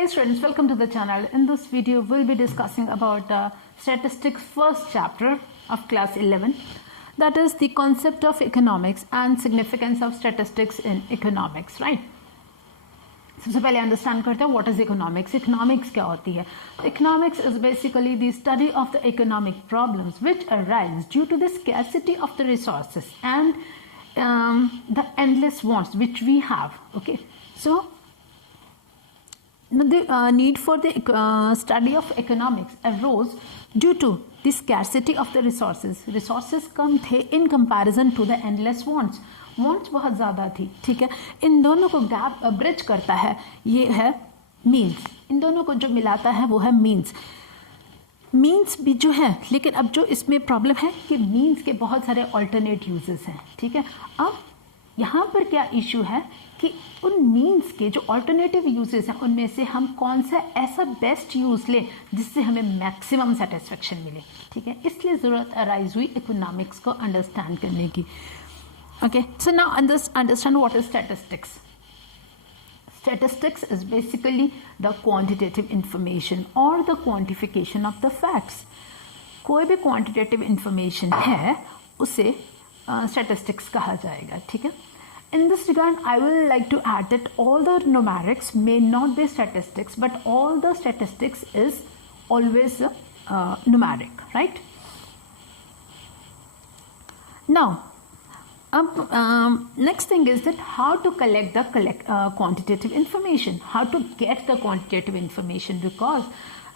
Hey students, welcome to the channel. In this video, we'll be discussing about statistics first chapter of class 11. That is the concept of economics and significance of statistics in economics, right? सबसे पहले understand करते हैं what is economics. Economics क्या होती है? Economics is basically the study of the economic problems which arise due to the scarcity of the resources and the endless wants which we have. Okay, so the need for the study of economics arose due to the scarcity of the resources कम थे in comparison to the endless wants. wants बहुत ज़्यादा थी. ठीक है, इन दोनों को gap bridge करता है ये है मीन्स. इन दोनों को जो मिलाता है वो है मीन्स भी जो है. लेकिन अब जो इसमें प्रॉब्लम है कि मीन्स के बहुत सारे ऑल्टरनेट यूजेस हैं. ठीक है, अब यहाँ पर क्या इशू है कि उन मीन्स के जो ऑल्टरनेटिव यूजेस हैं उनमें से हम कौन सा ऐसा बेस्ट यूज़ लें जिससे हमें मैक्सिमम सेटिस्फेक्शन मिले. ठीक है, इसलिए ज़रूरत अराइज हुई इकोनॉमिक्स को अंडरस्टैंड करने की. Okay, so now understand what is statistics. Statistics is basically the quantitative information or the quantification of the facts. कोई भी quantitative information है उसे statistics कहा जाएगा. ठीक है, in this regard I will like to add that all the numerics may not be statistics, but all the statistics is always numeric, right? Now next thing is that how to collect the quantitative information, how to get the quantitative information, because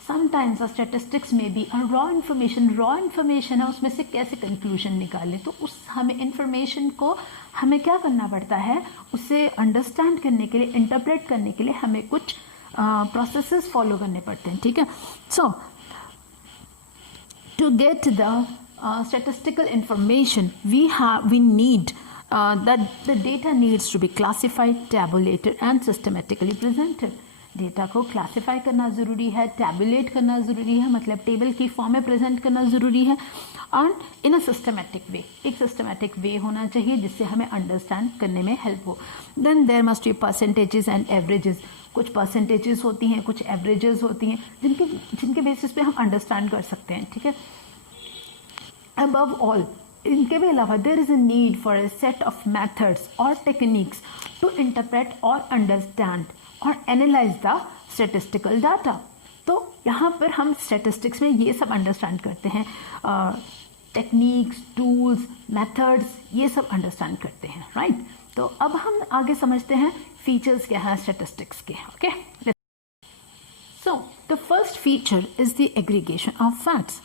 sometimes the statistics may be a raw information है, उसमें से कैसे conclusion निकालें. तो उस हमें information को हमें क्या करना पड़ता है, उसे understand करने के लिए, interpret करने के लिए हमें कुछ processes follow करने पड़ते हैं. ठीक है, so to get the statistical information we need that the data needs to be classified, tabulated and systematically presented. Data को क्लासीफाई करना ज़रूरी है, टैबुलेट करना ज़रूरी है, मतलब टेबल की फॉर्म में प्रेजेंट करना ज़रूरी है, और इन अ सिस्टमेटिक वे. एक सिस्टमेटिक वे होना चाहिए जिससे हमें अंडरस्टैंड करने में हेल्प हो. Then there must be percentages and averages. कुछ परसेंटेजेस होती हैं, कुछ एवरेजेस होती हैं जिनके बेसिस पे हम अंडरस्टैंड कर सकते हैं. ठीक है, above all, इनके भी अलावा there is a need for a set of methods or techniques to interpret or understand or analyze the statistical data. तो यहाँ पर हम statistics में ये सब understand करते हैं, techniques, tools, methods, ये सब understand करते हैं, right? तो अब हम आगे समझते हैं features क्या हैं statistics के. Okay, so the first feature is the aggregation of facts.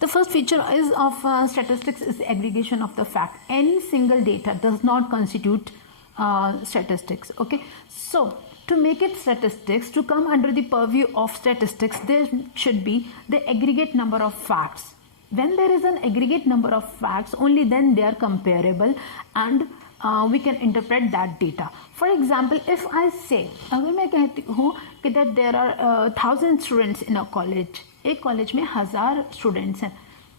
The first feature is of statistics is the aggregation of the fact. Any single data does not constitute statistics. Okay, so to make it statistics, to come under the purview of statistics, there should be the aggregate number of facts. When there is an aggregate number of facts, only then they are comparable and we can interpret that data. For example, if I say, अगर मैं कहती हूँ कि that there are 1,000 students in a college, एक college में 1000 students हैं,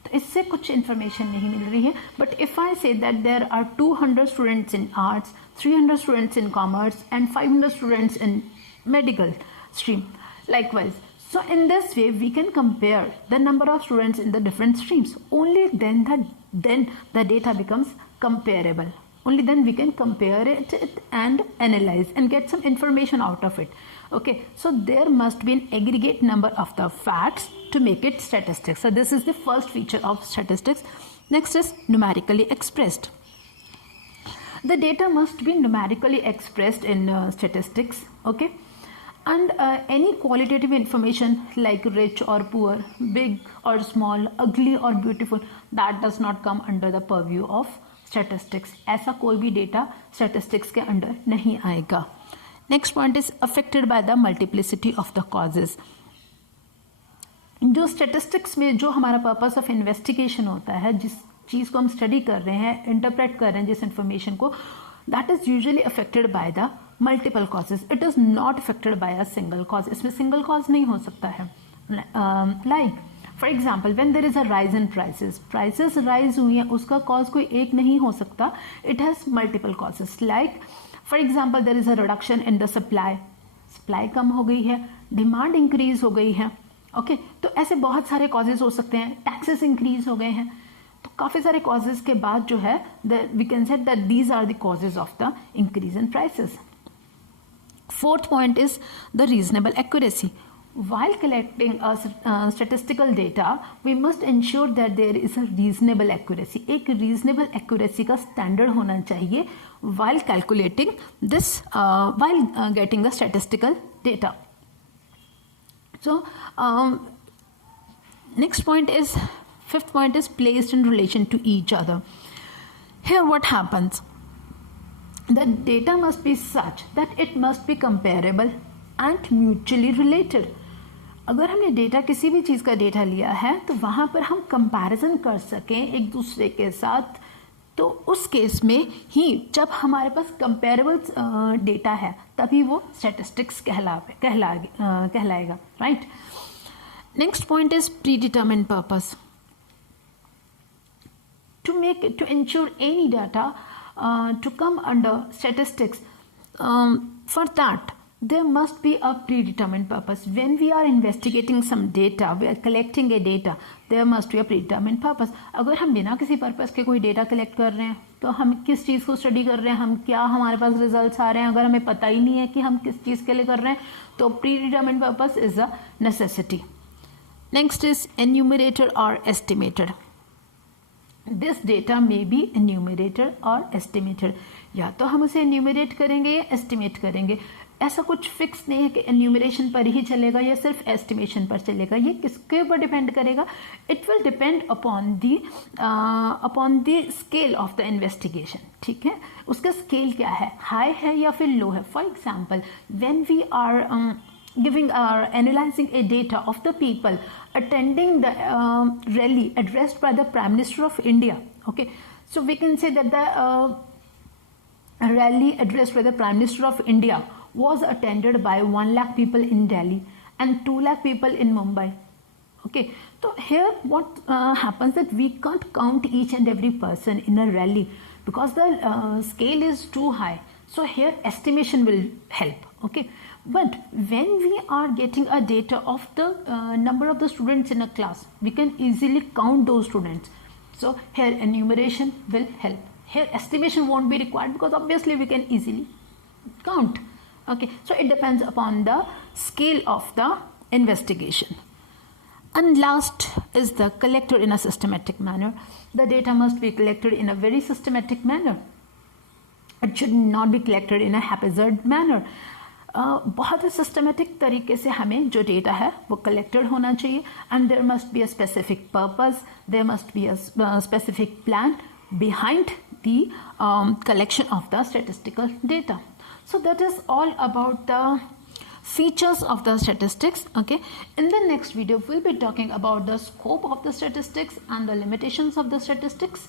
तो इससे कुछ इन्फॉर्मेशन नहीं मिल रही है. But if I say that there are 200 students in arts, 300 students in commerce and 500 students in medical stream likewise. So in this way we can compare the number of students in the different streams. Only then the data becomes comparable. Only then we can compare it and analyze and get some information out of it. Okay, so there must be an aggregate number of the facts to make it statistics. So this is the first feature of statistics. Next is numerically expressed. The data must be numerically expressed in statistics. Okay, and any qualitative information like rich or poor, big or small, ugly or beautiful, that does not come under the purview of statistics. ऐसा कोई भी data statistics के under नहीं आएगा. Next point is affected by the multiplicity of the causes. जो statistics में जो हमारा पर्पस ऑफ इन्वेस्टिगेशन होता है, जिस चीज़ को हम स्टडी कर रहे हैं, इंटरप्रेट कर रहे हैं जिस इन्फॉर्मेशन को, that is usually affected by the multiple causes. It is not affected by a single cause. इसमें सिंगल कॉज नहीं हो सकता है. Like for example when there is a rise in prices rise हुई है, उसका कॉज कोई एक नहीं हो सकता. It has multiple causes. Like for example there is a reduction in the supply, supply कम हो गई है, डिमांड इंक्रीज हो गई है, ओके तो ऐसे बहुत सारे कॉजेज हो सकते हैं, टैक्सेस इंक्रीज हो गए हैं, तो काफ़ी सारे कॉजेज के बाद जो है we can say that these are the causes of the increase in prices. Fourth point is the reasonable accuracy. While collecting statistical data, we must ensure that there is a reasonable accuracy. एक reasonable accuracy का standard होना चाहिए while calculating this, while getting the statistical data. So, next point is, fifth point is placed in relation to each other. Here what happens? The data must be such that it must be comparable and mutually related. अगर हमने data किसी भी चीज़ का data लिया है तो वहाँ पर हम कंपैरिजन कर सकें एक दूसरे के साथ, तो उस केस में ही जब हमारे पास कंपेरेबल डेटा है तभी वो स्टैटिस्टिक्स कहलाएगा, right. Next point is pre determined purpose. To ensure any data to come under statistics, for that there must be a predetermined purpose. When we are investigating some data, we are collecting a data, there must be a predetermined purpose. अगर हम बिना किसी purpose के कोई data collect कर रहे हैं तो हम किस चीज़ को स्टडी कर रहे हैं, हम क्या हमारे पास रिजल्ट्स आ रहे हैं, अगर हमें पता ही नहीं है कि हम किस चीज़ के लिए कर रहे हैं, तो predetermined purpose is a necessity. Next is enumerator or estimator. This data may be enumerated or estimated. या तो हम उसे enumerate करेंगे या estimate करेंगे. ऐसा कुछ फिक्स नहीं है कि enumeration पर ही चलेगा या सिर्फ estimation पर चलेगा. ये किसके ऊपर डिपेंड करेगा? It will depend upon the scale of the investigation. ठीक है, उसका स्केल क्या है, हाई है या फिर लो है. For example, when we are analyzing a data of the people attending the rally addressed by the Prime Minister of India. Okay, so we can say that the rally addressed by the Prime Minister of India was attended by 1 lakh people in Delhi and 2 lakh people in Mumbai. Okay, so here what happens that we can't count each and every person in a rally because the scale is too high. So here estimation will help. Okay, but when we are getting a data of the number of the students in a class, we can easily count those students. So here enumeration will help. Here estimation won't be required because obviously we can easily count. Okay, so it depends upon the scale of the investigation. And last is the collected in a systematic manner. The data must be collected in a very systematic manner. It should not be collected in a haphazard manner. बहुत ही systematic तरीके से हमें जो data है वो collected होना चाहिए, and there must be a specific purpose, there must be a specific plan behind the collection of the statistical data. So that is all about the features of the statistics. Okay, in the next video we'll be talking about the scope of the statistics and the limitations of the statistics.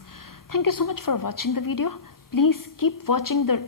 Thank you so much for watching the video. Please keep watching the